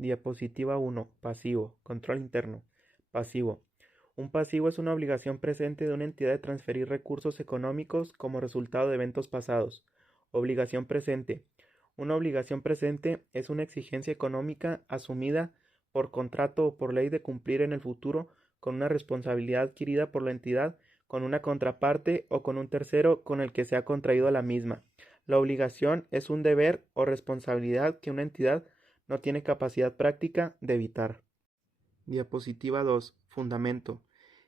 Diapositiva 1. Pasivo. Control interno. Pasivo. Un pasivo es una obligación presente de una entidad de transferir recursos económicos como resultado de eventos pasados. Obligación presente. Una obligación presente es una exigencia económica asumida por contrato o por ley de cumplir en el futuro con una responsabilidad adquirida por la entidad, con una contraparte o con un tercero con el que se ha contraído la misma. La obligación es un deber o responsabilidad que una entidad no tiene capacidad práctica de evitar. Diapositiva 2. Fundamento.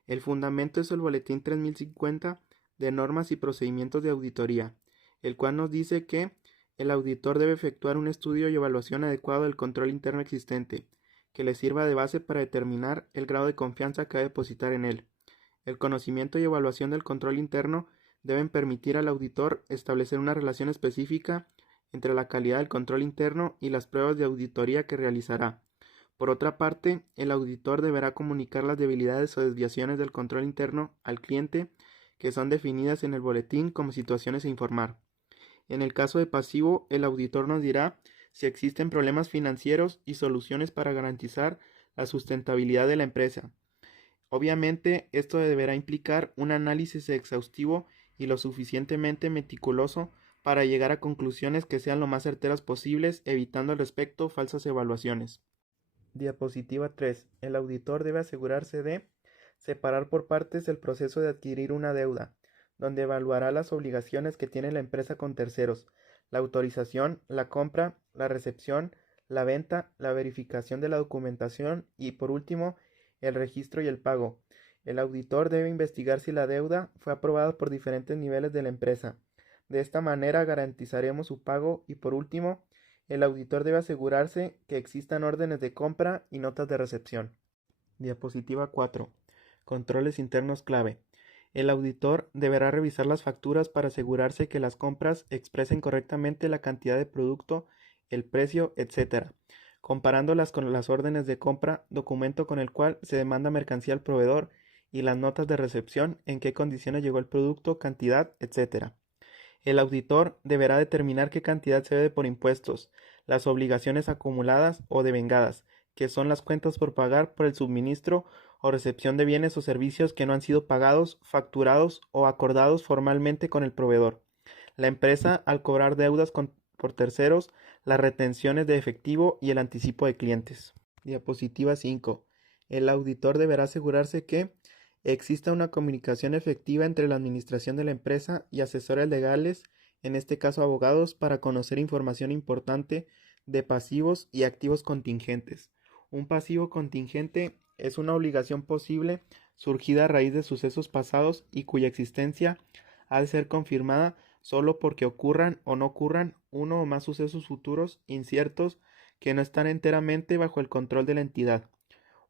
El fundamento es el Boletín 3050 de normas y procedimientos de auditoría, el cual nos dice que el auditor debe efectuar un estudio y evaluación adecuado del control interno existente, que le sirva de base para determinar el grado de confianza que va a depositar en él. El conocimiento y evaluación del control interno deben permitir al auditor establecer una relación específica entre la calidad del control interno y las pruebas de auditoría que realizará. Por otra parte, el auditor deberá comunicar las debilidades o desviaciones del control interno al cliente, que son definidas en el boletín como situaciones a informar. En el caso de pasivo, el auditor nos dirá si existen problemas financieros y soluciones para garantizar la sustentabilidad de la empresa. Obviamente, esto deberá implicar un análisis exhaustivo y lo suficientemente meticuloso para llegar a conclusiones que sean lo más certeras posibles, evitando al respecto falsas evaluaciones. Diapositiva 3. El auditor debe asegurarse de separar por partes el proceso de adquirir una deuda, donde evaluará las obligaciones que tiene la empresa con terceros, la autorización, la compra, la recepción, la venta, la verificación de la documentación y, por último, el registro y el pago. El auditor debe investigar si la deuda fue aprobada por diferentes niveles de la empresa. De esta manera garantizaremos su pago y, por último, el auditor debe asegurarse que existan órdenes de compra y notas de recepción. Diapositiva 4. Controles internos clave. El auditor deberá revisar las facturas para asegurarse que las compras expresen correctamente la cantidad de producto, el precio, etc., comparándolas con las órdenes de compra, documento con el cual se demanda mercancía al proveedor, y las notas de recepción, en qué condiciones llegó el producto, cantidad, etc. El auditor deberá determinar qué cantidad se debe por impuestos, las obligaciones acumuladas o devengadas, que son las cuentas por pagar por el suministro o recepción de bienes o servicios que no han sido pagados, facturados o acordados formalmente con el proveedor. La empresa al cobrar deudas por terceros, las retenciones de efectivo y el anticipo de clientes. Diapositiva 5. El auditor deberá asegurarse que exista una comunicación efectiva entre la administración de la empresa y asesores legales, en este caso abogados, para conocer información importante de pasivos y activos contingentes. Un pasivo contingente es una obligación posible surgida a raíz de sucesos pasados y cuya existencia ha de ser confirmada solo porque ocurran o no ocurran uno o más sucesos futuros inciertos que no están enteramente bajo el control de la entidad.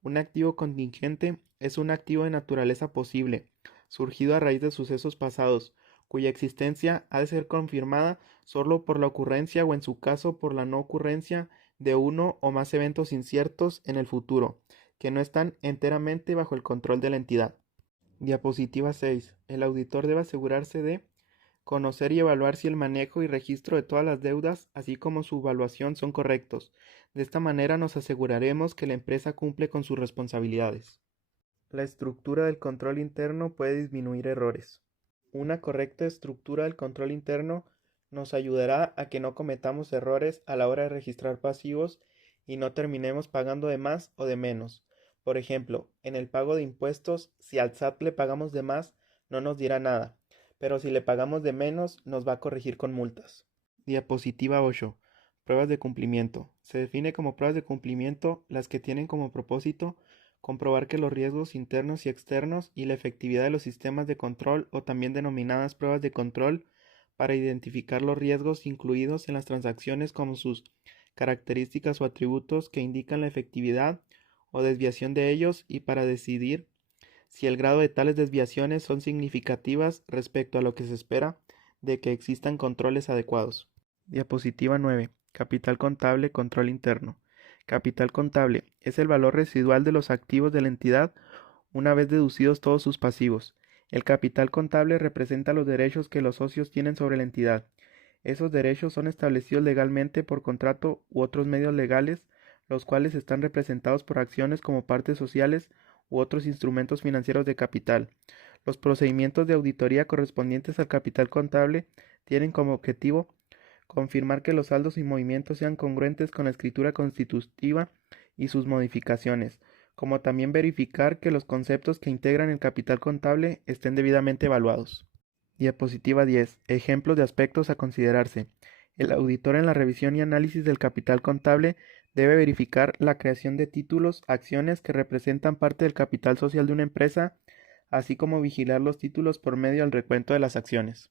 Un activo contingente es un activo de naturaleza posible, surgido a raíz de sucesos pasados, cuya existencia ha de ser confirmada solo por la ocurrencia o en su caso por la no ocurrencia de uno o más eventos inciertos en el futuro, que no están enteramente bajo el control de la entidad. Diapositiva 6. El auditor debe asegurarse de conocer y evaluar si el manejo y registro de todas las deudas, así como su evaluación, son correctos. De esta manera nos aseguraremos que la empresa cumple con sus responsabilidades. La estructura del control interno puede disminuir errores. Una correcta estructura del control interno nos ayudará a que no cometamos errores a la hora de registrar pasivos y no terminemos pagando de más o de menos. Por ejemplo, en el pago de impuestos, si al SAT le pagamos de más, no nos dirá nada, pero si le pagamos de menos, nos va a corregir con multas. Diapositiva 8. Pruebas de cumplimiento. Se define como pruebas de cumplimiento las que tienen como propósito comprobar que los riesgos internos y externos y la efectividad de los sistemas de control, o también denominadas pruebas de control, para identificar los riesgos incluidos en las transacciones como sus características o atributos que indican la efectividad o desviación de ellos, y para decidir si el grado de tales desviaciones son significativas respecto a lo que se espera de que existan controles adecuados. Diapositiva 9. Capital contable, control interno. Capital contable es el valor residual de los activos de la entidad una vez deducidos todos sus pasivos. El capital contable representa los derechos que los socios tienen sobre la entidad. Esos derechos son establecidos legalmente por contrato u otros medios legales los cuales están representados por acciones como partes sociales u otros instrumentos financieros de capital. Los procedimientos de auditoría correspondientes al capital contable tienen como objetivo confirmar que los saldos y movimientos sean congruentes con la escritura constitutiva y sus modificaciones, como también verificar que los conceptos que integran el capital contable estén debidamente evaluados. Diapositiva 10. Ejemplos de aspectos a considerarse. El auditor en la revisión y análisis del capital contable debe verificar la creación de títulos, acciones que representan parte del capital social de una empresa, así como vigilar los títulos por medio del recuento de las acciones.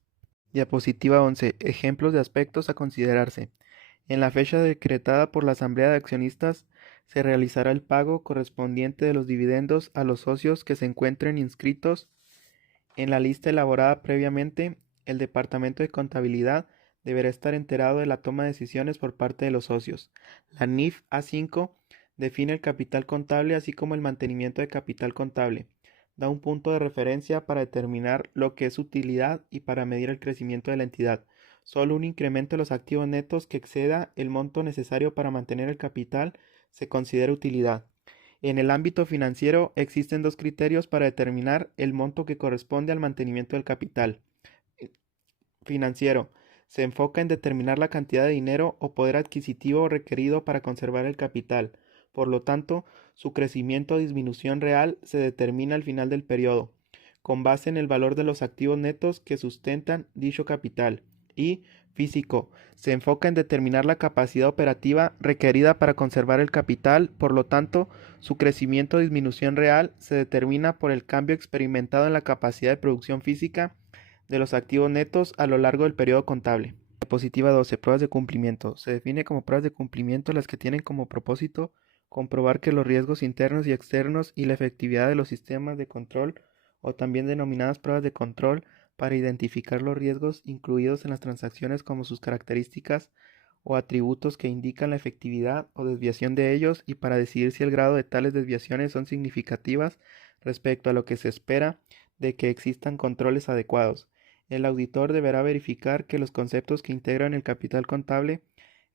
Diapositiva 11. Ejemplos de aspectos a considerarse. En la fecha decretada por la Asamblea de Accionistas, se realizará el pago correspondiente de los dividendos a los socios que se encuentren inscritos en la lista elaborada previamente. El Departamento de Contabilidad deberá estar enterado de la toma de decisiones por parte de los socios. La NIF A5 define el capital contable así como el mantenimiento de capital contable. Da un punto de referencia para determinar lo que es utilidad y para medir el crecimiento de la entidad. Solo un incremento de los activos netos que exceda el monto necesario para mantener el capital se considera utilidad. En el ámbito financiero existen dos criterios para determinar el monto que corresponde al mantenimiento del capital financiero. Se enfoca en determinar la cantidad de dinero o poder adquisitivo requerido para conservar el capital. Por lo tanto, su crecimiento o disminución real se determina al final del periodo, con base en el valor de los activos netos que sustentan dicho capital. Y físico, se enfoca en determinar la capacidad operativa requerida para conservar el capital. Por lo tanto, su crecimiento o disminución real se determina por el cambio experimentado en la capacidad de producción física de los activos netos a lo largo del periodo contable. Diapositiva 12. Pruebas de cumplimiento. Se define como pruebas de cumplimiento las que tienen como propósito comprobar que los riesgos internos y externos y la efectividad de los sistemas de control, o también denominadas pruebas de control, para identificar los riesgos incluidos en las transacciones como sus características o atributos que indican la efectividad o desviación de ellos, y para decidir si el grado de tales desviaciones son significativas respecto a lo que se espera de que existan controles adecuados. El auditor deberá verificar que los conceptos que integran el capital contable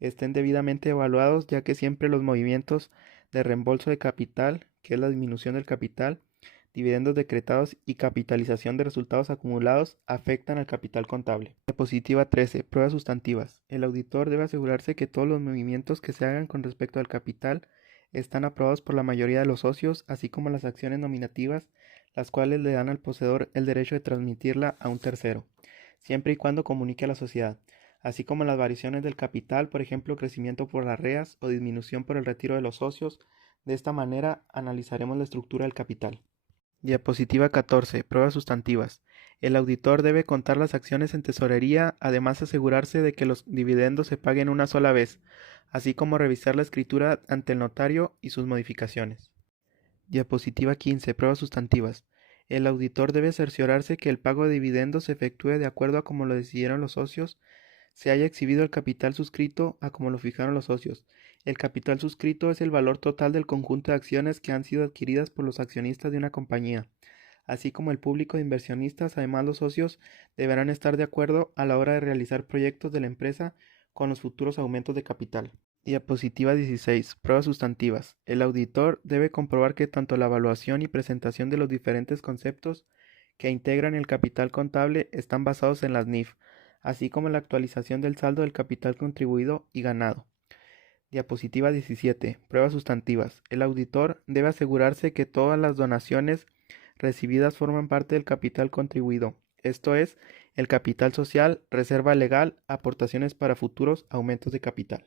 estén debidamente evaluados, ya que siempre los movimientos de reembolso de capital, que es la disminución del capital, dividendos decretados y capitalización de resultados acumulados, afectan al capital contable. Diapositiva 13. Pruebas sustantivas. El auditor debe asegurarse que todos los movimientos que se hagan con respecto al capital están aprobados por la mayoría de los socios, así como las acciones nominativas, las cuales le dan al poseedor el derecho de transmitirla a un tercero, siempre y cuando comunique a la sociedad, así como las variaciones del capital, por ejemplo, crecimiento por las reas o disminución por el retiro de los socios. De esta manera analizaremos la estructura del capital. Diapositiva 14. Pruebas sustantivas. El auditor debe contar las acciones en tesorería, además asegurarse de que los dividendos se paguen una sola vez, así como revisar la escritura ante el notario y sus modificaciones. Diapositiva 15. Pruebas sustantivas. El auditor debe cerciorarse que el pago de dividendos se efectúe de acuerdo a como lo decidieron los socios, se haya exhibido el capital suscrito a como lo fijaron los socios. El capital suscrito es el valor total del conjunto de acciones que han sido adquiridas por los accionistas de una compañía, así como el público de inversionistas. Además, los socios deberán estar de acuerdo a la hora de realizar proyectos de la empresa con los futuros aumentos de capital. Diapositiva 16. Pruebas sustantivas. El auditor debe comprobar que tanto la evaluación y presentación de los diferentes conceptos que integran el capital contable están basados en las NIF, así como la actualización del saldo del capital contribuido y ganado. Diapositiva 17. Pruebas sustantivas. El auditor debe asegurarse que todas las donaciones recibidas forman parte del capital contribuido, esto es, el capital social, reserva legal, aportaciones para futuros aumentos de capital.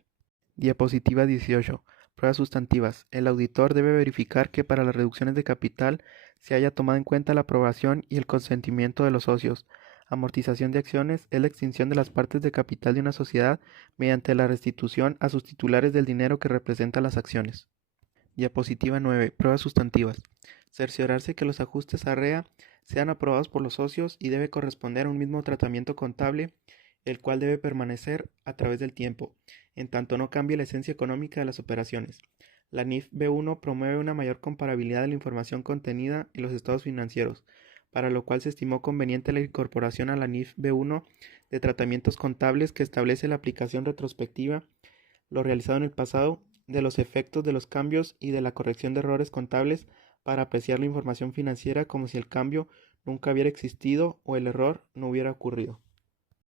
Diapositiva 18. Pruebas sustantivas. El auditor debe verificar que para las reducciones de capital se haya tomado en cuenta la aprobación y el consentimiento de los socios. Amortización de acciones es la extinción de las partes de capital de una sociedad mediante la restitución a sus titulares del dinero que representa las acciones. Diapositiva 9. Pruebas sustantivas. Cerciorarse que los ajustes a REA sean aprobados por los socios y debe corresponder a un mismo tratamiento contable, el cual debe permanecer a través del tiempo, en tanto no cambie la esencia económica de las operaciones. La NIF B1 promueve una mayor comparabilidad de la información contenida en los estados financieros, para lo cual se estimó conveniente la incorporación a la NIF B1 de tratamientos contables que establece la aplicación retrospectiva lo realizado en el pasado de los efectos de los cambios y de la corrección de errores contables para apreciar la información financiera como si el cambio nunca hubiera existido o el error no hubiera ocurrido.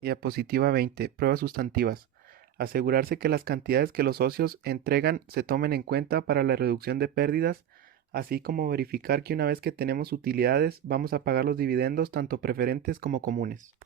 Diapositiva 20. Pruebas sustantivas. Asegurarse que las cantidades que los socios entregan se tomen en cuenta para la reducción de pérdidas, así como verificar que una vez que tenemos utilidades vamos a pagar los dividendos tanto preferentes como comunes.